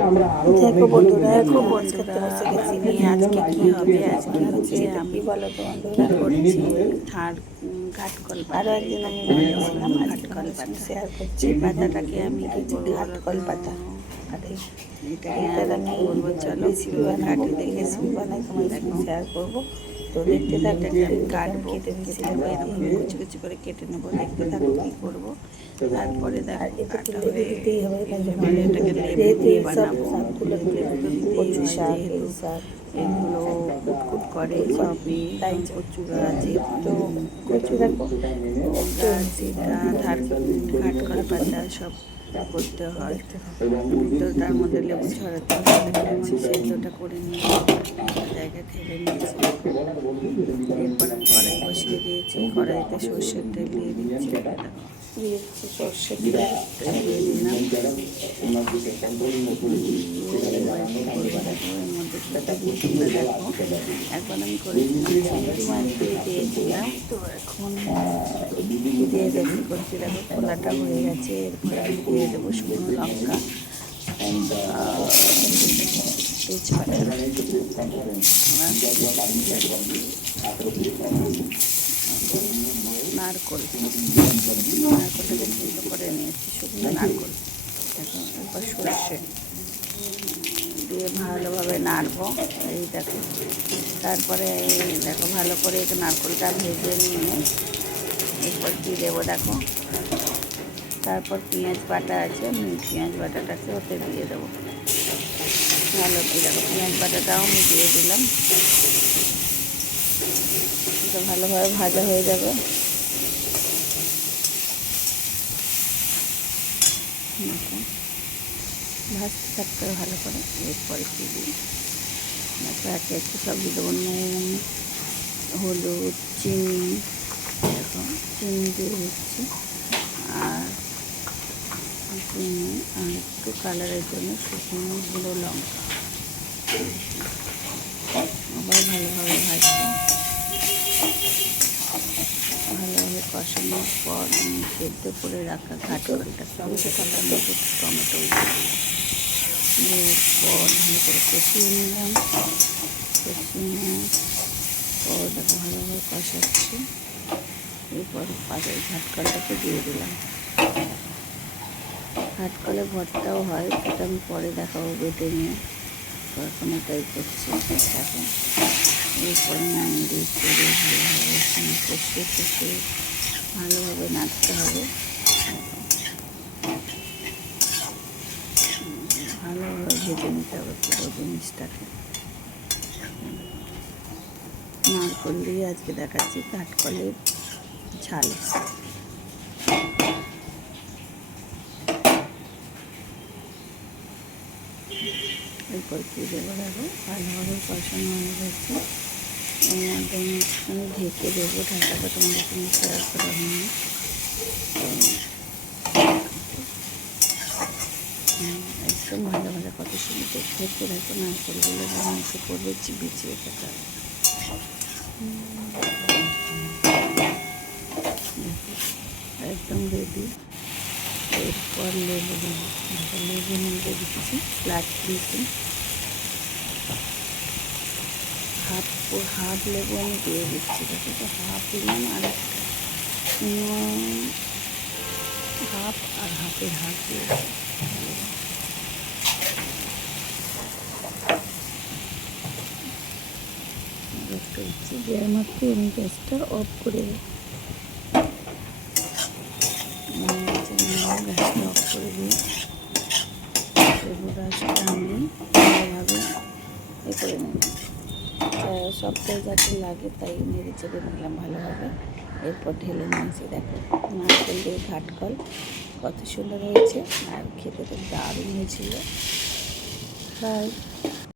দেখো বন্ধুরা এখন মাছ খেতে বসে গেছি নিয়ে। আজকে কি হবে, আজকে হচ্ছে আমি বলো তো বন্ধুরা, করছি ঘাটকল পাতা। আরো একদিন আমি বানিয়েছিলাম, আজকে ঘাটকল তোমাদের সঙ্গে পাতা, শেয়ার করছি। এই পাতাটাকে আমি কি করবো বলো ঘাটকল তো, পাতা আর এটাকে এটার আমি আমি কি করবো চলো রেসিপি কীভাবে বানাবো। কাটি কি দেখে নাও। রেসিপি বানাই তোমাদের দেখো সঙ্গে শেয়ার করবো, তো দেখতে থাকো। এটাকে আমি এটাকে আমি কাটবো, কেটে কেটে নিচ্ছি। নেবো, দেখো এরকম এইভাবে। কুচি কুচি করে কেটে নেবো। দেখতে থাকো কী করবো। তারপরে আর দেখো এটা তো কাটা লেবু হয়ে দিতেই হবে, তাই জন্য এবারে এটাকে লেবু যেহেতু দিয়ে এই সব বানাবো। শাকগুলো লেবু তো দিতেই কচু হয়, শাক, এই যেহেতু শাক এগুলো কুটকুট করে সবই, তাই কচু গাছ তো কচু দেখো গাছ, এটা ঘাটকল পাতা সব করতে হয়। দেখতে থাকো। তো তার মধ্যে লেবু ছড়াতে হয়। দেখো আমি সেদ্ধটা করে নিয়ে একটা জায়গায় ঢেলে নিয়েছি। এরপর আমি কড়াই বসিয়ে দিয়েছি, কড়াইতে সর্ষের তেল দিয়ে দিচ্ছি। দেখো দিয়ে দিচ্ছি সর্ষের তেল। তেল দিয়ে দিলাম। এবার কী করবো দেখো, এর মধ্যে কী করবো তোমরা দেখো। একবার আমি করেছিলাম চিংড়ি মাছ দিয়ে দিয়েছিলাম, তো এখন দিয়ে দেবো কী করছি দেখো, খোলাটা হয়ে গেছে। এরপর আমি দিয়ে দেবো শুকনো লঙ্কা, তেজপাতা, নারকোল, নারকোলটাকে সিদ্ধ করে নিয়েছি, শুকনো নারকোল। দেখো এরপর সর্ষে দিয়ে ভালোভাবে নাড়বো। এই দেখো, তারপরে দেখো ভালো করে নারকোলটা ভেজে নিয়ে এরপর কী দেবো দেখো, তারপর পেঁয়াজ বাটা আছে, আমি পেঁয়াজ বাটাটাকে ওতে দিয়ে দেবো। ভালো করে দেখো পেঁয়াজ বাটাটাও আমি দিয়ে দিলাম। এটা ভালোভাবে ভাজা হয়ে যাবে। দেখো ভাজতে থাকতে হবে ভালো করে। এরপরে কী দিই দেখো, একে একটু সবজি দেবো, নুন, হলুদ, চিনি। দেখো চিনি দিয়ে দিচ্ছি, আর চিনি আর একটু কালারের জন্য শুকনো গুঁড়ো লঙ্কা। আবার ভালোভাবে ভাজবো। ভালোভাবে কষানোর পর আমি সেদ্ধ করে রাখা ঘাটকলটা সেটার মধ্যে টমেটো দেওয়ার পর ভালো করে কষিয়ে নিলাম। কষিয়ে নেওয়ার পর দেখো ভালোভাবে কষাচ্ছি। এরপর পাশের ঘাটকলটাকে দিয়ে দিলাম। ঘাটকলে ভর্তাও হয়, সেটা আমি পরে দেখাবো বেটে নিয়ে। তো এখন এটাই করছি। দেখো এরপরে নাড়িয়ে করে ভালোভাবে কষিয়ে কষিয়ে ভালোভাবে নাড়তে হবে। ভালোভাবে ভেজে নিতে হবে পুরো জিনিসটাকে। নারকোল দিয়ে আজকে দেখাচ্ছি ঘাটকলের ঝাল। এরপর কী দেবো দেখো, ভালোভাবে কষানো হয়ে গেছে। এর মধ্যে আমি একটুখানি ঢেকে দেবো, ঢাকাটা তোমাদের সঙ্গে শেয়ার করা হয়নি। একদম ভালো ভালো কত সুন্দর দেখতে হচ্ছে। দেখো নারকেলগুলো যেমন এসে পড়বে চিবিয়ে খেতে হবে। একদম রেডি। এরপর লেবু দেবো, লেবু নিয়ে দিচ্ছি, ফ্ল্যাট দিয়েছি। হাফ লেবু আমি দিয়ে দিচ্ছি। দেখো তো হাফ দিলাম, আর হাফ আর হাফের হাফ দিয়ে দেখতে দিচ্ছি। দেওয়ার মাত্র আমি গ্যাসটা অফ করে গ্যাসটা অফ করে দিই। লেবু রসটা আমি ভালোভাবে করে নিলাম, সবটাই যাতে লাগে তাই নেড়ে চেড়ে নিলাম ভালোভাবে। এরপর ঢেলে নিয়েছি। দেখো নারকেল দিয়ে ঘাটকল কত সুন্দর হয়েছে, আর খেতে তো দারুণ হয়েছিল। বাই।